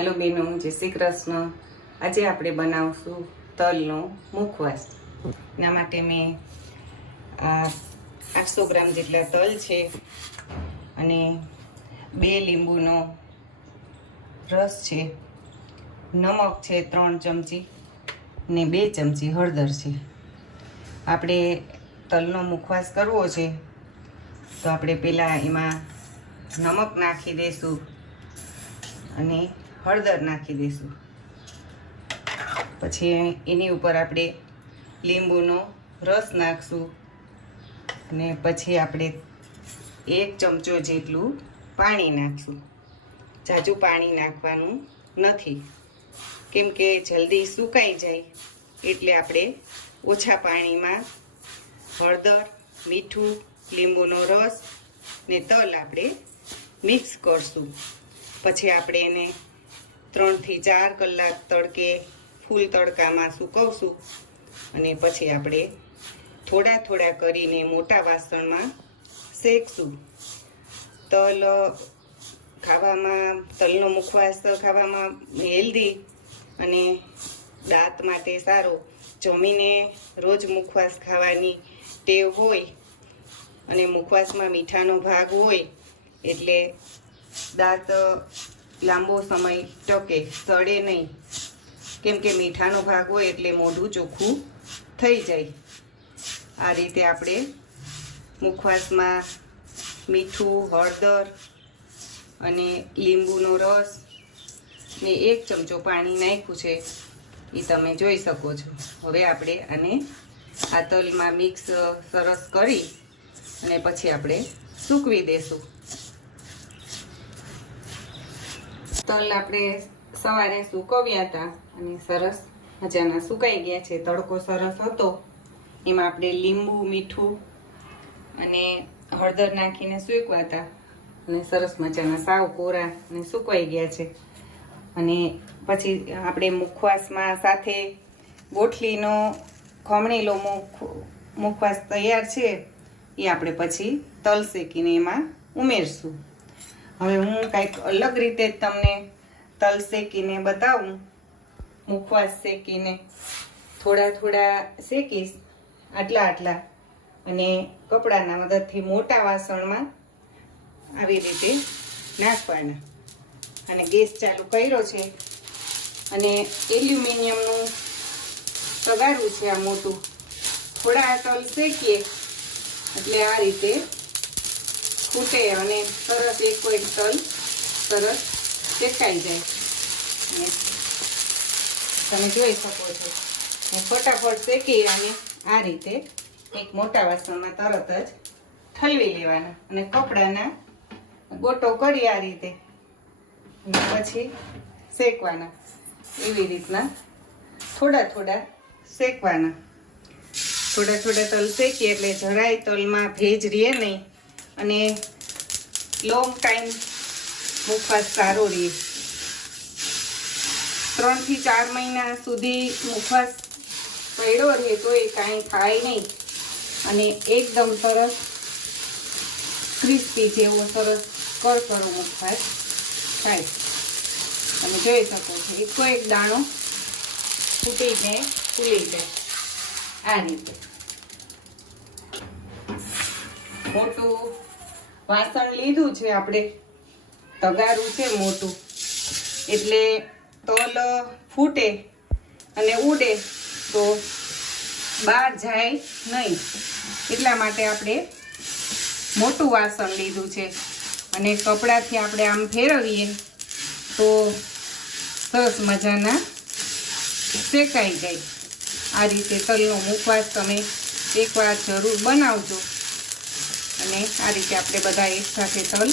હાલો બેનો, જય શ્રી કૃષ્ણ. આજે આપણે બનાવશું તલનો મુખવાસ. એના માટે મેં આઠસો ગ્રામ જેટલા તલ છે અને બે લીંબુનો રસ છે. નમક છે ત્રણ ચમચી ને બે ચમચી હળદર છે. આપણે તલનો મુખવાસ કરવો છે, તો આપણે પહેલાં એમાં નમક નાખી દઈશું અને હળદર નાખી દઈશું. પછી એની ઉપર આપણે લીંબુનો રસ નાખશું. અને પછી આપણે એક ચમચો જેટલું પાણી નાખશું. જાજુ પાણી નાખવાનું નથી. કેમ કે જલ્દી સુકાઈ જાય. એટલે આપણે ઓછા પાણીમાં હળદર, મીઠું, લીંબુનો રસ ને તલ આપણે મિક્સ કરશું. પછી આપણે એને ત્રણથી ચાર કલાક તડકે ફૂલ તડકામાં સૂકવશું. અને પછી આપણે થોડા થોડા કરીને મોટા વાસણમાં શેકશું. તલ ખાવામાં, તલનો મુખવાસ ખાવામાં હેલ્ધી અને દાંત માટે સારો. જમીને રોજ મુખવાસ ખાવાની ટેવ હોય અને મુખવાસમાં મીઠાનો ભાગ હોય એટલે દાંત લાંબો સમય ટકે, સડે નહીં. કેમ કે મીઠાનો ભાગ હોય એટલે મોઢું ચોખ્ખું થઈ જાય. આ રીતે આપણે મુખવાસમાં મીઠું, હળદર અને લીંબુનો રસ ને એક ચમચો પાણી નાખ્યું છે એ તમે જોઈ શકો છો. હવે આપણે આને આ તલમાં મિક્સ સરસ કરી અને પછી આપણે સૂકવી દેશું. તલ આપણે સવારે સૂકવ્યા હતા અને સરસ મજાના સુકાઈ ગયા છે. તડકો સરસ હતો. એમાં આપણે લીંબુ, મીઠું અને હળદર નાખીને સૂકવા હતા. અને સરસ મજાના સાવ કોરા અને સુકવાઈ ગયા છે. અને પછી આપણે મુખવાસમાં સાથે ગોઠલીનો ખમણેલો મુખ, મુખવાસ તૈયાર છે. એ આપણે પછી તલ શેકીને એમાં ઉમેરશું. હવે હું કંઈક અલગ રીતે તમને તલ શેકીને બતાવું, મુખવાસ શેકીને. થોડા થોડા શેકીશ, આટલા આટલા. અને કપડાના મદદથી મોટા વાસણમાં આવી રીતે નાખવાના. અને ગેસ ચાલુ કર્યો છે. અને એલ્યુમિનિયમનું તગારું છે આ મોટું. થોડા તલ શેકીએ. એટલે આ રીતે ફૂટે અને સરસ એક એક તલ સરસ શેકાઈ જાય. તમે જોઈ શકો છો. હું ફટાફટ શેકી અને આ રીતે એક મોટા વાસણમાં તરત જ ઠલવી લેવાના અને કપડાના ગોટો કરી આ રીતે. પછી શેકવાના. એવી રીતના થોડા થોડા શેકવાના. થોડા થોડા તલ શેકીએ એટલે જરાય તલમાં ભેજ રહે નહીં. અને લોંગ ટાઈમ મુખવાસ સારો રહે. ત્રણથી ચાર મહિના સુધી મુખવાસ પડ્યો રહે તો એ કાંઈ થાય નહીં. અને એકદમ સરસ ક્રિસ્પી જેવો સરસ કરકરો મુખવાસ થાય. તમે જોઈ શકો છો, એકો એક દાણો ફૂટી જાય ફૂલી જાય. આ રીતે. મોટું વાસણ લીધું છે આપણે. તગારું છે મોટું. એટલે તલ ફૂટે અને ઉડે તો બહાર જાય નહીં. એટલા માટે આપણે મોટું વાસણ લીધું છે. અને કપડાથી આપણે આમ ફેરવીએ તો સરસ મજાના શેકાઈ જાય. આ રીતે તલનો મુખવાસ તમે એકવાર જરૂર બનાવજો. અને આ રીતે આપણે બધા એકસાથે તલ